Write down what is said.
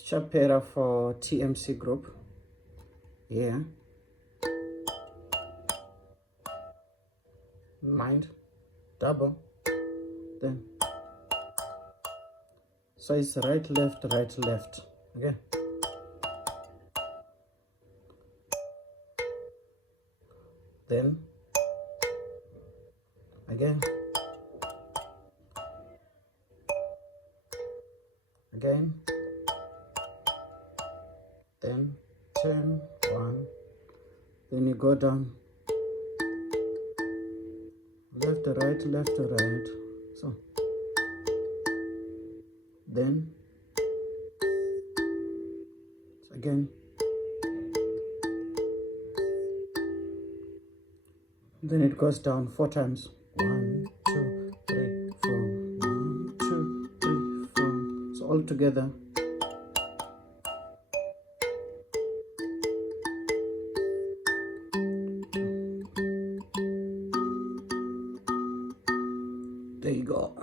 Zvichapera for TMC group. Here. Mind. Double. Then. So it's right, left, right, left. Okay. Then. Again. Again. Then turn one. Then you go down. Left to right, left to right. So. Then. Again. Then it goes down 4 times. 1, 2, 3, 4. 1, 2, 3, 4. So all together. There you go.